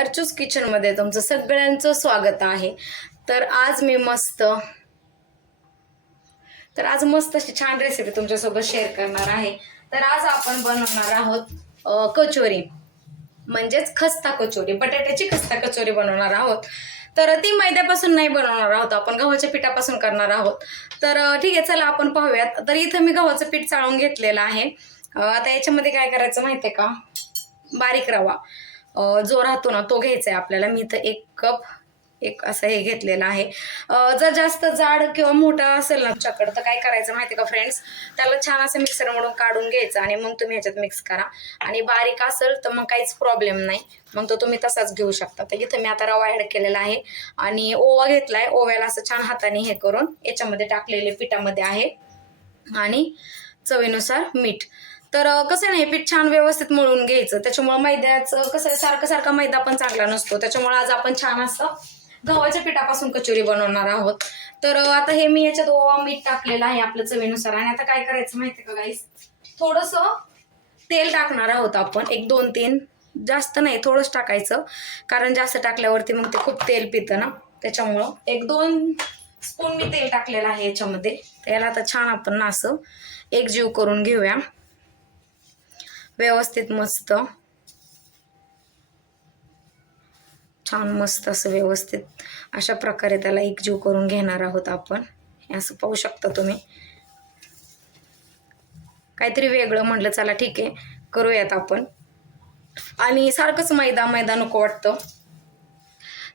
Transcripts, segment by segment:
अर्चूस किचनमध्ये तुमचं सगळ्यांचं स्वागत आहे। तर आज मस्त अशी छान रेसिपी तुमच्यासोबत शेअर करणार आहे। तर आज आपण बनवणार आहोत कचोरी, म्हणजेच खस्ता कचोरी, बटाट्याची खस्ता कचोरी बनवणार आहोत। तर ती मैद्यापासून नाही बनवणार आहोत, आपण गव्हाच्या पिठापासून करणार आहोत। तर ठीक आहे, चला आपण पाहूयात। तर इथं मी गव्हाचं पीठ चाळून घेतलेलं आहे। आता याच्यामध्ये काय करायचं माहितीये का, बारीक रवा जो राहतो ना तो घ्यायचा आहे आपल्याला। मी इथं 1 कप असं हे घेतलेलं आहे। जर जास्त जाड किंवा मोठा असेल ना तुमच्याकडं तर काय करायचं माहिती का फ्रेंड्स, त्याला छान असं मिक्सर मधून काढून घ्यायचं आणि मग तुम्ही ह्याच्यात मिक्स करा। आणि बारीक असेल तर मग काहीच प्रॉब्लेम नाही, मग तो तुम्ही तसाच घेऊ शकता। तर इथं मी आता रवा ऍड केलेला आहे आणि ओवा घेतलाय। ओव्याला असं छान हाताने हे करून याच्यामध्ये टाकलेले पिठामध्ये आहे आणि चवीनुसार मीठ। तर कसं नाही, पीठ छान व्यवस्थित मळून घ्यायचं। त्याच्यामुळे मैद्याचं कसं सारखं सारखा मैदा पण चांगला नसतो, त्याच्यामुळे आज आपण छान असं गव्हाच्या पिठापासून कचोरी बनवणार आहोत। तर आता हे मी याच्यात ओवा मीठ टाकलेलं आहे आपल्या चवीनुसार। आणि आता काय करायचं माहितीये का गाईस, थोडस तेल टाकणार आहोत आपण, 1 2 3, जास्त नाही, थोडंच टाकायचं, कारण जास्त टाकल्यावरती मग ते खूप तेल पितं ना, त्याच्यामुळं 1 2 स्पून मी तेल टाकलेलं आहे याच्यामध्ये। त्याला आता छान आपण असं एकजीव करून घेऊया व्यवस्थित, मस्त छान मस्त असं व्यवस्थित अशा प्रकारे त्याला एकजीव करून घेणार आहोत आपण। असं पाहू शकता तुम्ही। काहीतरी वेगळं म्हटलं, चला ठीक आहे करूयात आपण। आणि सारखंच मैदा मैदा नको वाटतं,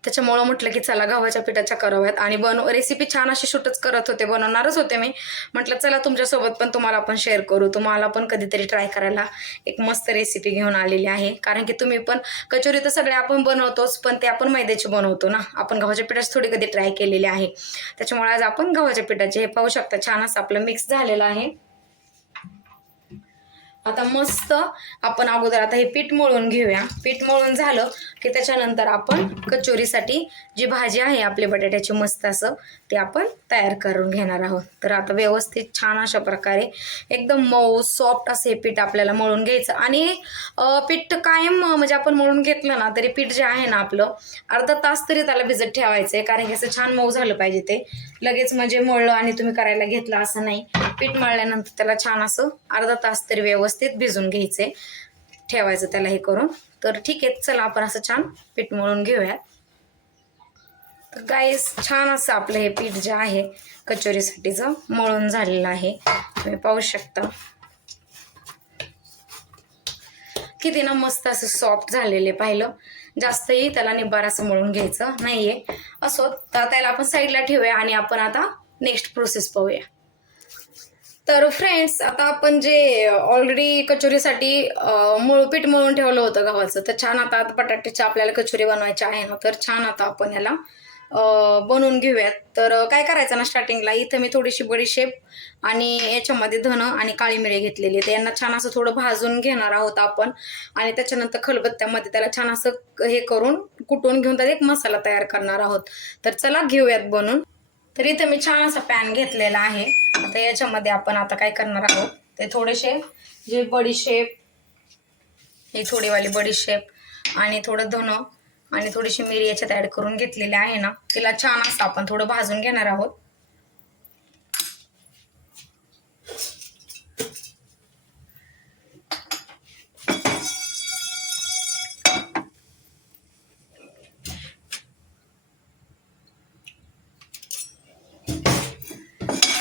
त्याच्यामुळं म्हटलं की चला गव्हाच्या पिठाच्या कराव्यात। आणि रेसिपी छान अशी शूटच करत होते, बनवणारच होते मी, म्हटलं चला तुमच्यासोबत पण तुम्हाला पण शेअर करू, तुम्हाला पण कधीतरी ट्राय करायला एक मस्त रेसिपी घेऊन आलेली आहे। कारण की तुम्ही पण कचोरी तर सगळे आपण बनवतोच, पण ते आपण मैद्याची बनवतो ना, आपण गव्हाच्या पिठाची थोडी कधी ट्राय केलेली आहे। त्याच्यामुळे आज आपण गव्हाच्या पिठाचे, हे पाहू शकता छान असं आपलं मिक्स झालेलं आहे। आता मस्त आपण अगोदर आता हे पीठ मळून घेऊया। पीठ मळून झालं की त्याच्यानंतर आपण कचोरीसाठी जी भाजी आहे आपली बटाट्याची मस्त असं ते आपण तयार करून घेणार आहोत। तर आता व्यवस्थित छान अशा प्रकारे एकदम मऊ सॉफ्ट असे पीठ आपल्याला मळून घ्यायचं। आणि पीठ कायम म्हणजे आपण मळून घेतलं ना तरी पीठ जे आहे ना आपलं, अर्धा तास तरी त्याला भिजत ठेवायचंय, कारण की असं छान मऊ झालं पाहिजे ते। लगेच म्हणजे मळलं आणि तुम्ही करायला घेतलं असं नाही, पीठ मळल्यानंतर त्याला छान असं अर्धा तास तरी व्यवस्थित भिजून घ्यायचे, ठेवायचं त्याला हे करून। तर ठीक आहे, चला आपण असं छान पीठ मळून घेऊया। तर गाईस छान असं आपलं हे पीठ जे आहे कचोरीसाठीचं मळून झालेलं आहे, तुम्ही पाहू शकता किती ना मस्त असं सॉफ्ट झालेले। पाहिलं, जास्तही त्याला निब्बार असं मळून घ्यायचं नाहीये। असो, तर त्याला आपण साईडला ठेवूया आणि आपण आता नेक्स्ट प्रोसेस पाहूया। तर फ्रेंड्स, आता आपण जे ऑलरेडी कचोरीसाठी पीठ मळून ठेवलं होतं गव्हाचं, तर छान आता बटाट्याची आपल्याला कचोरी बनवायची आहे ना, तर छान आता आपण याला बनवून घेऊयात। तर काय करायचं ना, स्टार्टिंगला इथं मी थोडीशी बडीशेप आणि याच्यामध्ये धन आणि काळी मिरी घेतलेली, तर यांना छान असं थोडं भाजून घेणार आहोत आपण। आणि त्याच्यानंतर खलबत्त्यामध्ये त्याला छान असं हे करून कुटून घेऊन त्याला एक मसाला तयार करणार आहोत। तर चला घेऊयात बनवून। तर इथं मी छान असा पॅन घेतलेला आहे। आता याच्यामध्ये आपण आता काय करणार आहोत, ते थोडेसे जे बडीशेप, ही थोडीवाली बडीशेप आणि थोडं धन आणि थोडीशी मिरी याच्यात ऍड करून घेतलेली आहे ना, तिला छान असं आपण थोडं भाजून घेणार आहोत।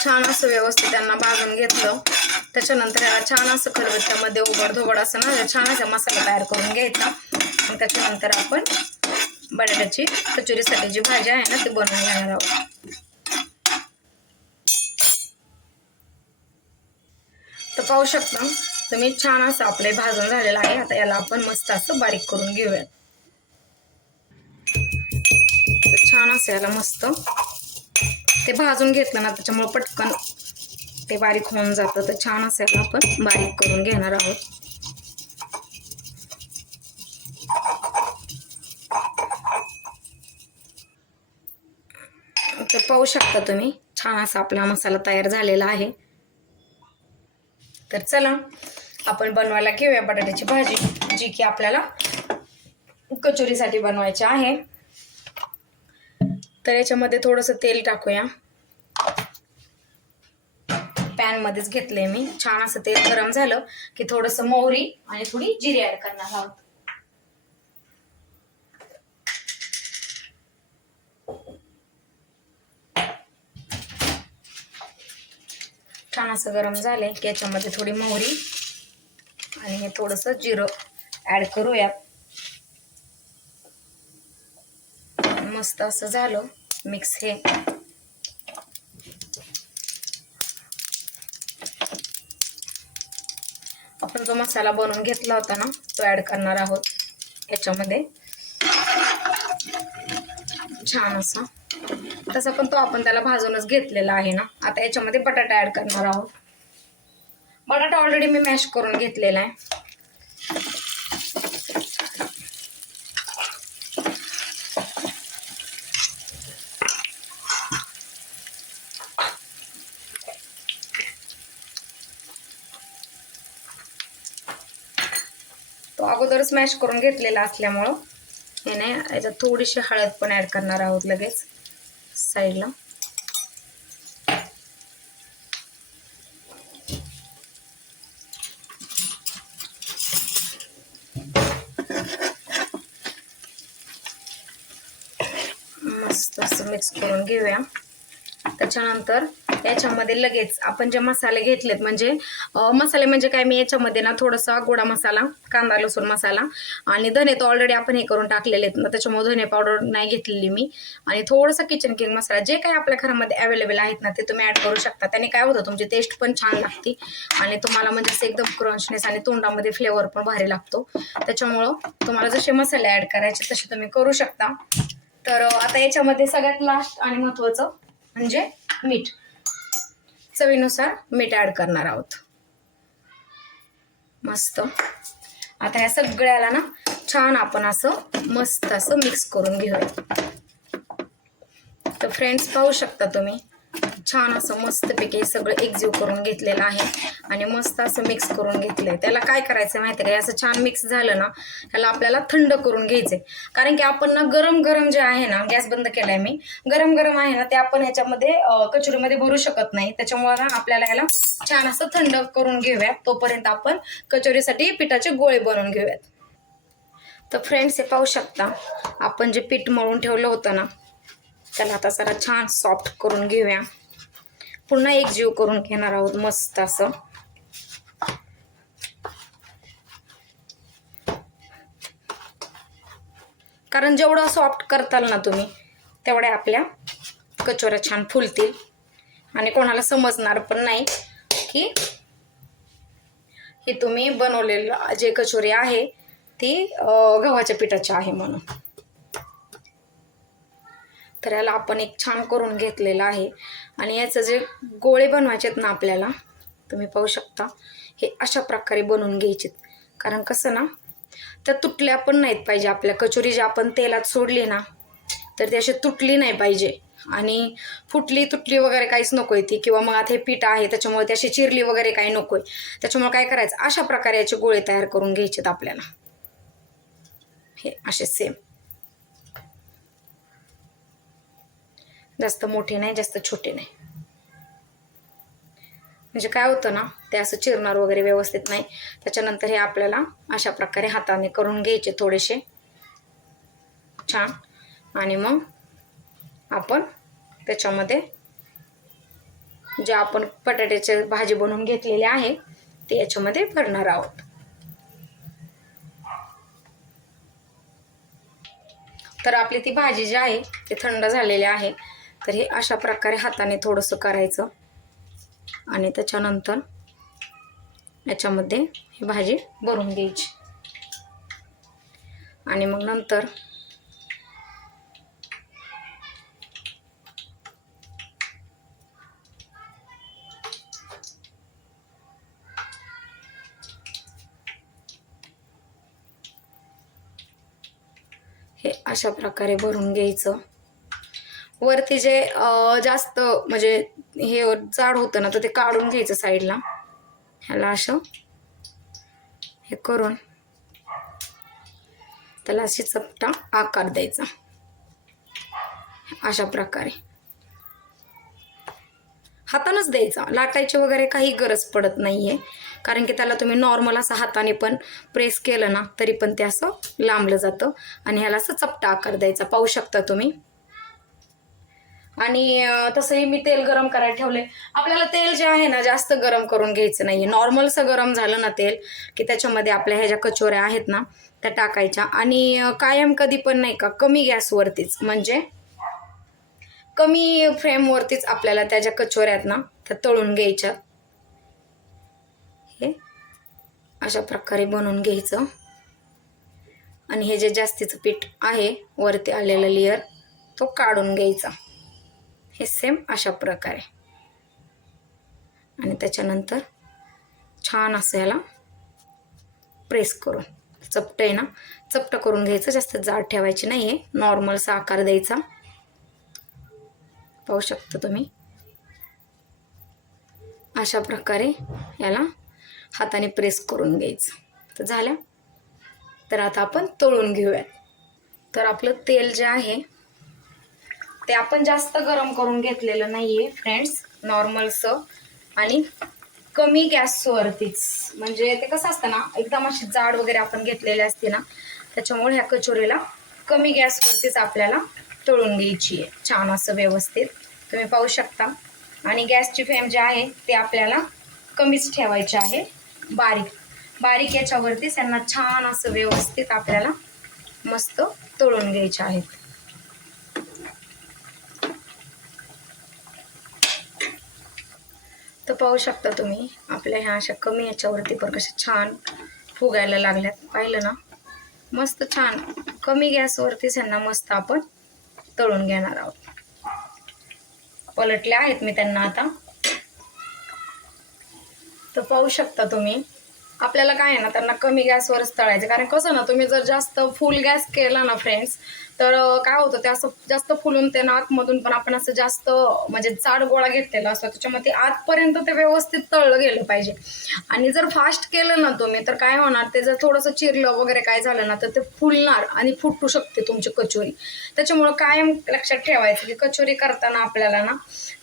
छान असं व्यवस्थित त्यांना भाजून घेतलं, त्याच्यानंतर याला छान असं खलबत्त्यामध्ये उघड असं ना छान असा मसाला तयार करून घ्यायचा। मग त्याच्यानंतर आपण बटाट्याची कचोरीसाठी जी भाजी आहे ना ती बनवून घेणार आहोत। तर पाहू शकता तुम्ही, छान असं आपले भाजून झालेलं आहे। आता याला आपण मस्त असं बारीक करून घेऊयात। तर छान असं याला मस्त ते भाजून घेतलं ना, त्याच्यामुळे पटकन ते बारीक होऊन जातं। तर छान असं याला आपण बारीक करून घेणार आहोत। तर पाहू शकता तुम्ही, छान असा आपला मसाला तयार झालेला आहे। तर चला आपण बनवायला घेऊया बटाट्याची भाजी, जी की आपल्याला कचोरीसाठी बनवायचे आहे. तर याच्यामध्ये थोडंसं तेल टाकूया. पॅन मध्येच घेतले मी. छान असं तेल गरम झालं की थोडंसं मोहरी आणि थोडी जिरे ऍड करणार आहोत. छान असं गरम झालंय की याच्यामध्ये थोडी मोहरी आणि हे थोडंसं जिरं ऍड करूयात. मस्त असं झालं मिक्स. हे आपण जो मसाला बनवून घेतला होता ना तो ऍड करणार आहोत याच्यामध्ये. छान असा तसा पण तो आपण त्याला भाजूनच घेतलेला आहे ना. आता याच्यामध्ये बटाटा ऍड करणार आहोत. बटाटा ऑलरेडी मी मॅश करून घेतलेला आहे. तो अगोदरच मॅश करून घेतलेला असल्यामुळं याने याच्यात थोडीशी हळद पण ऍड करणार आहोत लगेच साईडला. मस्त असं मिक्स करून घेऊया. त्याच्यानंतर याच्यामध्ये लगेच आपण जे मसाले घेतलेत म्हणजे मसाले म्हणजे काय, मी याच्यामध्ये ना थोडासा गोडा मसाला, कांदा लसूण मसाला आणि धने तो ऑलरेडी आपण हे करून टाकलेले आहेत ना, त्याच्यामुळे धने पावडर नाही घेतलेली मी. आणि थोडासा किचन किंग मसाला, जे काही आपल्या घरामध्ये अवेलेबल आहेत ना ते तुम्ही ऍड करू शकता. त्याने काय होतं तुमची टेस्ट पण छान लागते आणि तुम्हाला म्हणजे एकदम क्रंचनेस आणि तोंडामध्ये फ्लेवर पण भारी लागतो. त्याच्यामुळं तुम्हाला जसे मसाले ऍड करायचे तसे तुम्ही करू शकता. तर आता याच्यामध्ये सगळ्यात लास्ट आणि महत्वाचं म्हणजे मीठ. चवीनुसार मीठ ऍड करणार आहोत. मस्त आता या सगळ्याला ना छान आपण असं मस्त असं मिक्स करून घेऊया. तर फ्रेंड्स पाहू शकता तुम्ही छान असं मस्तपैकी सगळं एकजीव करून घेतलेलं आहे आणि मस्त असं मिक्स करून घेतलंय. त्याला काय करायचं माहिती आहे का, असं छान मिक्स झालं ना त्याला आपल्याला थंड करून घ्यायचंय. कारण की आपण ना गरम गरम जे आहे ना, गॅस बंद केलाय मी, गरम गरम आहे ना ते आपण याच्यामध्ये कचोरीमध्ये भरू शकत नाही. त्याच्यामुळे ना आपल्याला याला छान असं थंड करून घेऊयात. तोपर्यंत आपण कचोरीसाठी पिठाचे गोळे बनवून घेऊयात. तर फ्रेंड्स हे पाहू शकता आपण जे पीठ मळून ठेवलं होतं ना त्याला आता जरा छान सॉफ्ट करून घेऊया. पुन्हा एकजीव करून घेणार आहोत मस्त असं. कारण जेवढं सॉफ्ट करताल ना तुम्ही तेवढ्या आपल्या कचोऱ्या छान फुलतील आणि कोणाला समजणार पण नाही की ही तुम्ही बनवलेलं जे कचोरी आहे ती गव्हाच्या पिठाची आहे म्हणून. तर याला आपण एक छान करून घेतलेलं आहे आणि याचं जे गोळे बनवायचे आहेत ना आपल्याला, तुम्ही पाहू शकता हे अशा प्रकारे बनवून घ्यायचे. कारण कसं ना त्या तुटल्या पण नाहीत पाहिजे. आपल्या कचोरी जी आपण तेलात सोडली ना तर ती अशी तुटली नाही पाहिजे आणि फुटली तुटली वगैरे काहीच नकोय ती. किंवा मग आता हे पीठ आहे त्याच्यामुळे ती अशी चिरली वगैरे काही नकोय. त्याच्यामुळे काय करायचं, अशा प्रकारे याचे गोळे तयार करून घ्यायचेत आपल्याला. हे असे सेम, जास्त मोठे नाही जास्त छोटे नाही. म्हणजे काय होतं ना ते असं चिरणार वगैरे व्यवस्थित नाही. त्याच्यानंतर हे आपल्याला अशा प्रकारे हाताने करून घ्यायचे थोडेसे छान. आणि मग आपण त्याच्यामध्ये जे आपण बटाट्याची भाजी बनवून घेतलेली आहे ते याच्यामध्ये भरणार आहोत. तर आपली ती भाजी जी आहे ती थंड झालेली आहे. तर हे अशा प्रकारे हाताने थोडंसं करायचं आणि त्याच्यानंतर याच्यामध्ये ही भाजी भरून घ्यायची. आणि मग नंतर हे अशा प्रकारे भरून घ्यायचं. वरती जे जास्त म्हणजे हे जाड होतं ना तर ते काढून घ्यायचं साईडला. ह्याला असं हे करून त्याला अशी चपटा आकार द्यायचा अशा प्रकारे. हातानंच द्यायचा, लाटायची वगैरे काही गरज पडत नाहीये, कारण की त्याला तुम्ही नॉर्मल असं हाताने पण प्रेस केलं ना तरी पण ते असं लांबलं जातं. आणि ह्याला असं चपटा आकार द्यायचा, पाहू शकता तुम्ही. आणि तसंही मी तेल गरम करायला ठेवले. आपल्याला तेल जे आहे ना जास्त गरम करून घ्यायचं नाहीये. नॉर्मलचं गरम झालं ना तेल की त्याच्यामध्ये आपल्या ह्या ज्या कचोऱ्या आहेत ना त्या टाकायच्या. आणि कायम कधी पण नाही का कमी गॅसवरतीच, म्हणजे कमी फ्लेमवरतीच आपल्याला त्या ज्या कचोऱ्या आहेत ना त्या तळून घ्यायच्या. हे अशा प्रकारे बनवून घ्यायचं. आणि हे जे जास्तीचं पीठ आहे वरती आलेला लेयर तो काढून घ्यायचा. हे सेम अशा प्रकारे. आणि त्याच्यानंतर छान असं याला प्रेस करून, चपटं आहे ना चपटं करून घ्यायचं. जास्त जाड ठेवायची नाही आहे, नॉर्मलचा आकार द्यायचा. पाहू शकता तुम्ही अशा प्रकारे याला हाताने प्रेस करून घ्यायचं. तर झालं. तर आता आपण तळून घेऊया. तर आपलं तेल जे आहे ते आपण जास्त गरम करून घेतलेलं नाहीये फ्रेंड्स, नॉर्मलचं आणि कमी गॅसवरतीच. म्हणजे ते कसं असतं ना एकदम अशी जाड वगैरे आपण घेतलेली असते ना, त्याच्यामुळे ह्या कचोरीला कमी गॅसवरतीच आपल्याला तळून घ्यायची आहे छान असं व्यवस्थित. तुम्ही पाहू शकता. आणि गॅसची फ्लेम जे आहे ते आपल्याला कमीच ठेवायचे आहे, बारीक याच्यावरतीच यांना छान असं व्यवस्थित आपल्याला मस्त तळून घ्यायचे आहेत. तर पाहू शकता तुम्ही आपल्या ह्या अशा कमी याच्यावरती पण कशा छान फुगायला लागल्यात. पाहिलं ना, मस्त छान कमी गॅसवरतीच यांना मस्त आपण तळून घेणार आहोत. पलटले आहेत मी त्यांना आता. तर पाहू शकता तुम्ही आपल्याला काय आहे ना त्यांना कमी गॅसवरच तळायचं. कारण कसं ना तुम्ही जर जास्त फुल गॅस केला ना फ्रेंड्स तर काय होतं ते असं जास्त फुलून ते आतमधून पण आपण असं जास्त म्हणजे जाड गोळा घेतलेला असतो त्याच्यामध्ये आतपर्यंत ते व्यवस्थित तळलं गेलं पाहिजे. आणि जर फास्ट केलं ना तुम्ही तर काय होणार, ते जर थोडंसं चिरलं वगैरे काय झालं ना तर ते फुलणार आणि फुटू शकते तुमची कचोरी. त्याच्यामुळं कायम लक्षात ठेवायचं की कचोरी करताना आपल्याला ना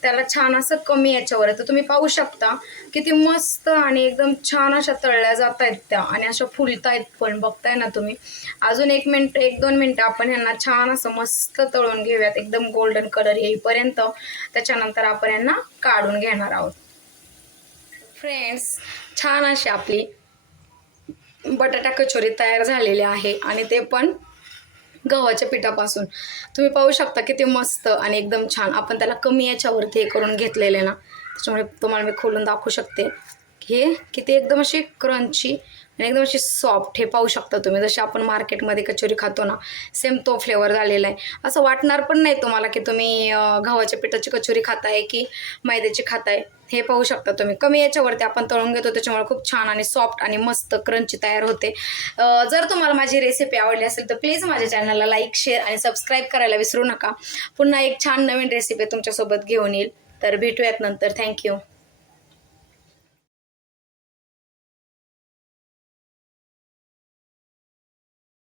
त्याला छान असं कमी याच्यावर आहे. तर तुम्ही पाहू शकता किती मस्त आणि एकदम छान अशा तळल्या जात आहेत त्या आणि अशा फुलतायत पण, बघताय ना तुम्ही. अजून 1-2 मिनिटं आपण ह्यांना छान असं मस्त तळून घेऊयात एकदम गोल्डन कलर येईपर्यंत. त्याच्यानंतर आपण यांना काढून घेणार आहोत. फ्रेंड्स छान अशी आपली बटाटा कचोरी तयार झालेली आहे आणि ते पण गव्हाच्या पिठापासून. तुम्ही पाहू शकता किती मस्त आणि एकदम छान आपण त्याला कमी याच्यावरती हे करून घेतलेले ना, त्याच्यामुळे तुम्हाला मी खोलून दाखवू शकते हे किती एकदम अशी क्रंची आणि एकदम अशी सॉफ्ट. हे पाहू शकता तुम्ही जशी आपण मार्केटमध्ये कचोरी खातो ना सेम तो फ्लेवर झालेला आहे. असं वाटणार पण नाही तुम्हाला की तुम्ही गव्हाच्या पिठाची कचोरी खाताय की मैद्याची खाताय. हे पाहू शकता तुम्ही कमी याच्यावरती आपण तळून घेतो त्याच्यामुळे खूप छान आणि सॉफ्ट आणि मस्त क्रंची तयार होते. जर तुम्हाला माझी रेसिपी आवडली असेल तर प्लीज माझ्या चॅनलला लाईक, शेअर आणि सबस्क्राईब करायला विसरू नका. पुन्हा एक छान नवीन रेसिपी तुमच्यासोबत घेऊन येईल. तर भेटूयात नंतर. थँक्यू.